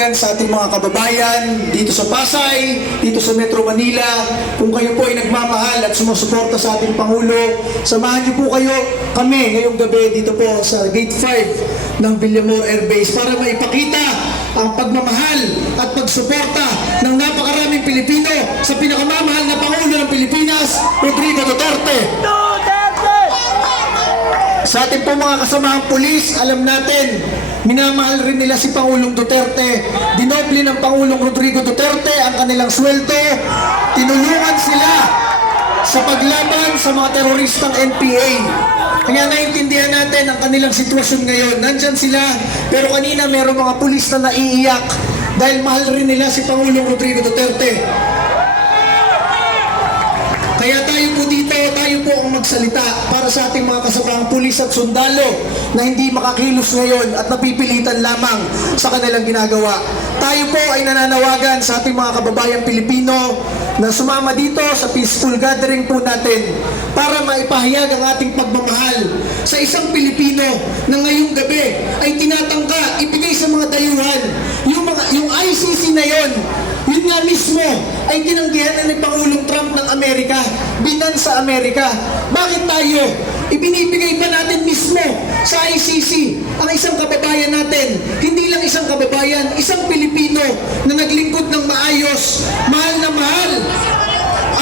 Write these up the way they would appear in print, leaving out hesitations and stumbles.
nananawagan sa ating mga kababayan dito sa Pasay, dito sa Metro Manila, kung kayo po ay nagmamahal at sumusuporta sa ating Pangulo, samahan niyo po kami ngayong gabi dito po sa Gate 5 ng Villamor Air Base para maipakita ang pagmamahal at pagsuporta ng napakaraming Pilipino sa pinakamamahal na Pangulo ng Pilipinas, Rodrigo Duterte. Sa ating po mga kasamahang pulis, alam natin, minamahal rin nila si Pangulong Duterte. Dinoble ng Pangulong Rodrigo Duterte ang kanilang sweldo. Tinulungan sila sa paglaban sa mga teroristang NPA. Kaya naiintindihan natin ang kanilang sitwasyon ngayon. Nandyan sila, pero kanina mayroong mga pulis na naiiyak dahil mahal rin nila si Pangulong Rodrigo Duterte. Kaya tayo po dito, tayo po ang magsalita para sa ating mga kasamahang pulis at sundalo na hindi makakilos ngayon at napipilitan lamang sa kanilang ginagawa. Tayo po ay nananawagan sa ating mga kababayang Pilipino na sumama dito sa peaceful gathering po natin para maipahayag ang ating pagmamahal sa isang Pilipino na ngayong gabi ay tinatangka ibigay sa mga dayuhan. Yung ICC na yon, yun nga mismo ay tinanggihan na ni Pangulong Trump ng Amerika, binan sa Amerika. Bakit tayo? Ibinibigay pa natin mismo sa ICC ang isang kababayan natin. Hindi lang isang kababayan, isang Pilipino na naglingkod ng maayos, mahal na mahal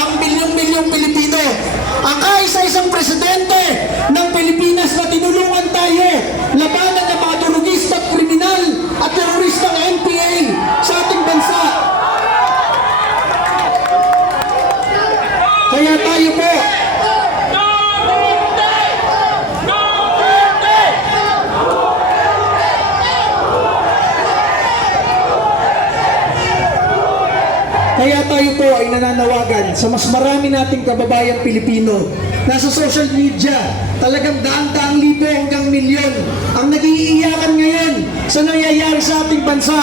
ang milyong-milyong Pilipino. Ang kaisa-isang presidente ng Pilipinas na tinulungan tayo labanan ng mga durugista at kriminal at teroristang NPA sa ating bansa. Kaya tayo po, ay nananawagan sa mas marami nating kababayang Pilipino. Nasa social media, talagang daang-daang libo hanggang milyon ang nag-iiyakan ngayon sa nangyayari sa ating bansa.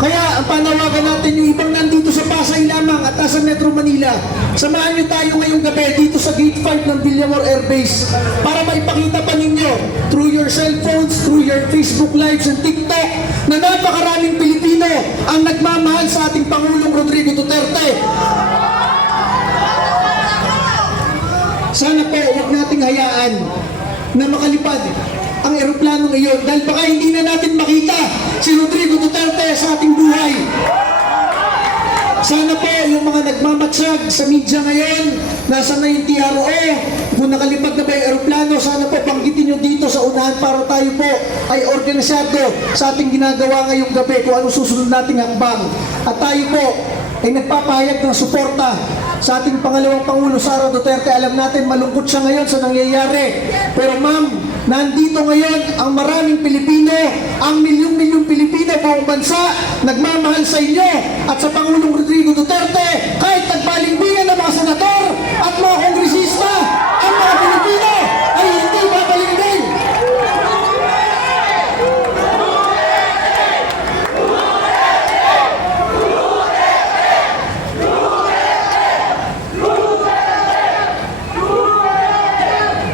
Kaya ang panawagan natin yung ibang nandito sa Pasay lamang at nasa Metro Manila, samahan nyo tayo ngayong gabi dito sa Gate 5 ng Villamor Air Base para maipakita pa ninyo through your cellphones, through your Facebook Lives and TikTok na napakaraming Pilipino ang nagmamahal sa ating Pangulong Rodrigo Duterte. Sana po huwag nating hayaan na makalipad ang eroplanong iyon dahil baka hindi na natin makita si Rodrigo Duterte sa ating buhay. Sana po yung mga nagmamatsag sa media ngayon, nasa na yung TRO, kung nakalipad na ba yung eroplano, sana po banggitin nyo dito sa unahan para tayo po ay organisado sa ating ginagawa ngayong gabi kung anong susunod nating hakbang. At tayo po ay nagpapahayag ng suporta sa ating pangalawang Pangulo, Sara Duterte. Alam natin malungkot siya ngayon sa nangyayari. Pero ma'am, nandito ngayon ang maraming Pilipino, ang milyong-milyong Pilipino buong bansa, nagmamahal sa inyo at sa Pangulong Rodrigo Duterte. Kahit nagpalimbingan ng mga senator at mga kongresista, ang mga Pilipino ay hindi babalimbing.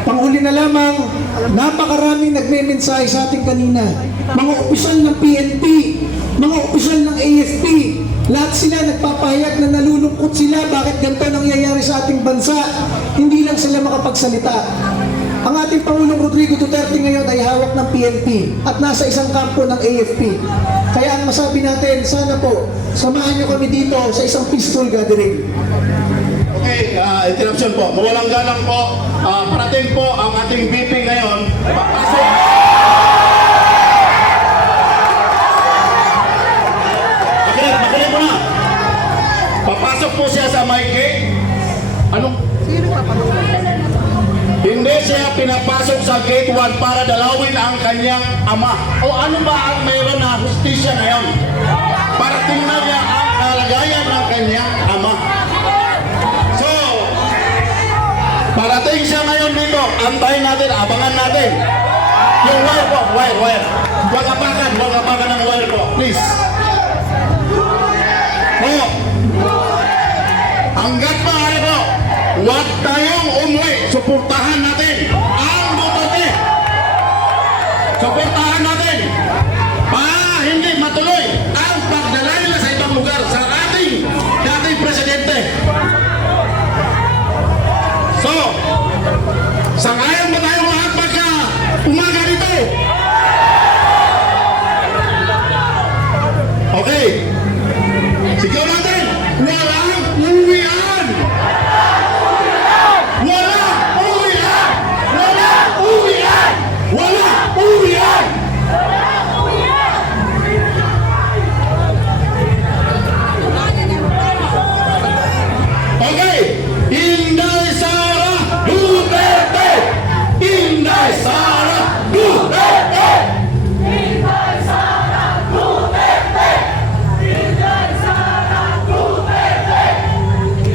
Panghuli na lamang, napakaraming nagme-mensahe sa ating kanina. Mga opisyal ng PNP, mga opisyal ng AFP, lahat sila nagpapahayag na nalulungkot sila bakit ganito nangyayari sa ating bansa. Hindi lang sila makapagsalita. Ang ating Pangulong Rodrigo Duterte ngayon ay hawak ng PNP at nasa isang kampo ng AFP. Kaya ang masabi natin, sana po, samahan niyo kami dito sa isang peaceful gathering. Okay, interruption po. Mawalang galang po. Parating po ang ating VP ngayon. Papasok. Makinig mo na. Papasok po siya sa my gate. Anong? Hindi siya pinapasok sa gate 1 para dalawin ang kanyang ama. O ano ba ang mayroon na hustisya ngayon? Para tingnan niya ang kalagayan ng kanyang ama. Parating siya ngayon dito, antayin natin, abangan natin. Yung wire po, wire. Huwag apakan ng wire po, please. Po, hanggat maaari po, huwag tayong umuwi. Suportahan natin ang Duterte. Suportahan natin para hindi matuloy ang Sangayon ba tayo lahat pagka umaga dito? Okay. Sigaw natin. Walang uwian! Walang uwian! Walang uwian! Walang uwian! Okay. Inday Sara Duterte! Inday Sara Duterte!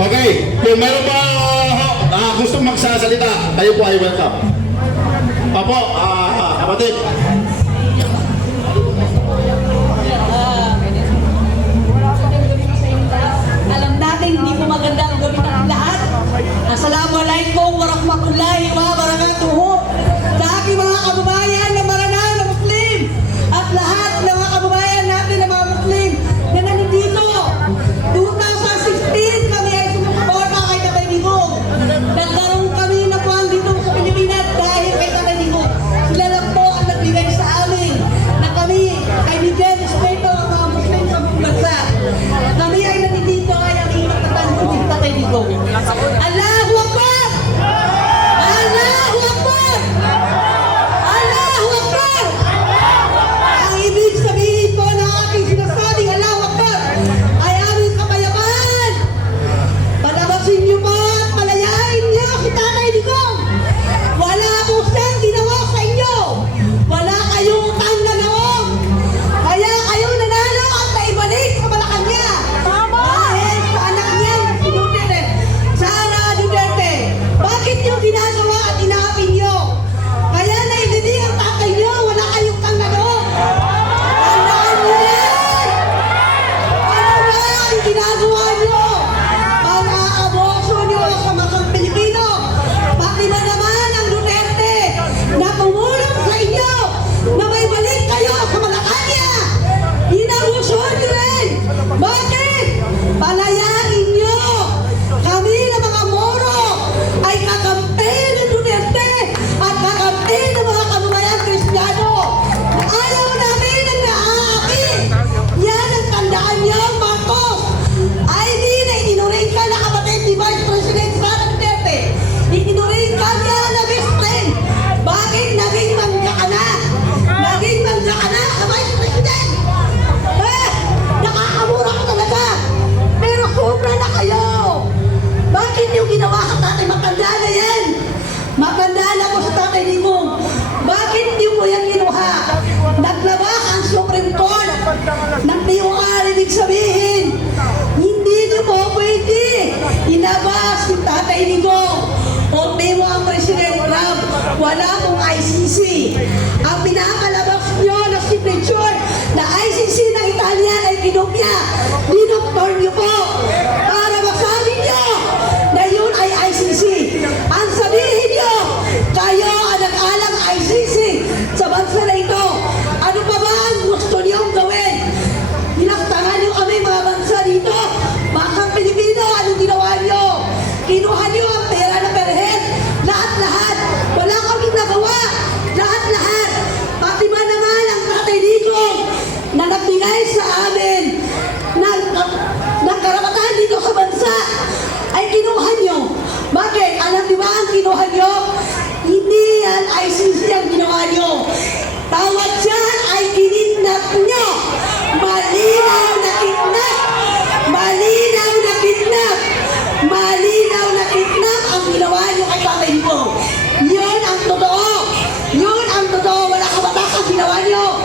Okay, kung meron ba gusto magsasalita, kayo po ay welcome. Apo, kapatid. Alam natin, hindi po maganda ang gawin natin lahat. Assalamualaikum warahmatullahi wabarakatuh. Sa aking mga kababayan na Maranao na Muslim at lahat ng mga kababayan natin na mga Muslim na nandito. 2016 kami ay sumusuporta kay Tatay Digong. Nagkaroon kami ng puwan dito sa Pilipinas dahil kay Tatay Digong. Sila lang po ang nagbigay sa amin na kami ay bigyan respeto ang mga Muslim sa buong bansa. Kami ay nandito ay ang itatatan ni Tatay Digong. Allahu Akbar! Allahu Akbar! Allahu Akbar! Ang ibig sabihin po ng aking sinasabing Allahu Akbar ay aming kapayapaan. Palabasin niyo po at palayain niyo si Tatay Digong. Wala po siyang ginawa sa inyo. Wala kayong utang na loob. Kaya kayo nanalo at naibalik sa Malacanang. Dahil sa anak niya, si Duterte, Sara Duterte. Bakit niyo ginagawa at inaapin niyo? Kaya naibili ang tatay niyo, wala kayong utang na loob. Tandaan niyo yan! Ano ba ang ginagawa niyo? Pag-aaboso niyo sa mga Pilipino. Pati na naman ang Duterte na tumulong sa inyo na may balik kayo sa Malacanang. Inabusuhan niyo rin. Bakit? Palayain niyo. Kami na mga Moro ay kakampi ng Duterte at kakampi ng mga kababayan Kristiyano. Ayaw namin ang naaapi. Yan ang tandaan niyo, Marcos. Ay di na itinuring ka na kapatid ni Vice President Sara Duterte. Itinuring ka niya na best friend. Bakit naging mangga ka na? Naging mangga ka na sa Vice President. Nakakamura ko talaga. Pero sobra na kayo. Bakit yung ginawa sa tatay? Matanda na yan. Matanda na ko sa tatay Digong. Bakit di mo yan kinuha? Naglabas ang Supreme Court ng TOR. Ibig sabihin, hindi niyo po pwede inabas si Tatay Digong. Ultimo ang President Trump, wala pong ICC. Ang pinakalabas niyo na signature na ICC ng Italian ay kinopya. Dinoktor niyo po para masabi niyo na yun ay ICC. Ang sabihin niyo, kayo ang nag-alang ICC sa bansa na ito. Ano pa ba ang gusto niyong gawin? Binaktangan niyo kami mga bansa dito. Bakang Pilipino, anong ginawa niyo? Kinuha niyo ang pera na perhen. Lahat-lahat. Wala kaming nagawa. Lahat-lahat. Pati ba naman ang Tatay Digong na nagbigay sa amin ng karapatan dito sa bansa ay kinuha niyo. Bakit? Alam niyo ba ang kinuha niyo? Hindi yan ICC ang ginawa niyo. Tawag dyan ay kinidnap niyo. Malinaw na kidnap. Malinaw na kidnap. Malinaw na kidnap ang ginawa niyo kay Tatay Digong. Yun ang totoo. Yun ang totoo. Wala kabatakan ginawa niyo.